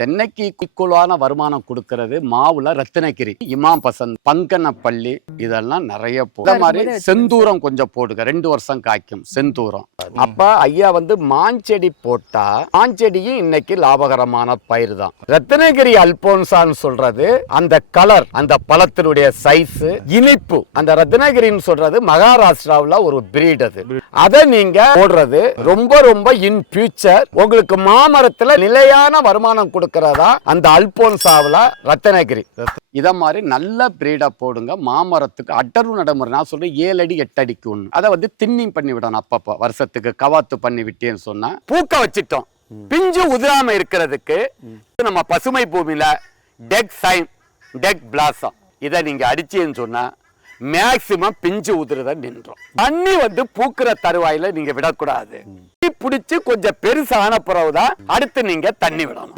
தென்னைக்கு ஈக்குவலான வருமானம் கொடுக்கறது மாவுல ரத்தினகிரி, இமாம் பசந்த், பங்கனப்பள்ளி இதெல்லாம் நிறைய போடும். இந்த மாதிரி செந்தூரம் கொஞ்சம் போடுங்க, 2 வருஷம் காய்க்கும் செந்தூரம். அப்ப ஐயா மாஞ்செடி போட்டா மாஞ்செடியும் இன்னைக்கு லாபகரமான பயிர் தான். ரத்தினகிரி அல்போன்சான்னு சொல்றது அந்த கலர், அந்த பழத்தினுடைய சைஸ், இனிப்பு. அந்த ரத்தினகிரின்னு சொல்றது மகாராஷ்டிராவில் ஒரு பிரீட். அதை நீங்க போடுறது ரொம்ப ரொம்ப இன் ஃபியூச்சர் உங்களுக்கு மாமரத்துல நிலையான வருமானம் கொடுக்கறதா அந்த அல்போன்சாவில் ரத்தினகிரி. இத மாதிரி நல்ல பிரீடா போடுங்க. மாமரத்துக்கு அடர்வு நடைமுறை நான் சொல்றேன் 7 அடி 8 அடிக்கு ஒண்ணு. அதை தின்னிங் பண்ணி விடணும். அப்பப்ப வருஷத்துக்கு கவாத்து பண்ணி விட்டேன்னு சொன்னா பூக்க வச்சிட்டோம். பிஞ்சு உதிராம இருக்கிறதுக்கு நம்ம பசுமை பூமியில டெக் சைன், டெக் பிளாசம் இதை நீங்க அடிச்சேன்னு சொன்னா மேக்சிமம் பிஞ்சு உதிரத நின்றோம். தண்ணி பூக்குற தருவாயில நீங்க விடக்கூடாது. பிடிச்சு கொஞ்சம் பெருசான பிறகுதான் அடுத்து நீங்க தண்ணி விடணும்.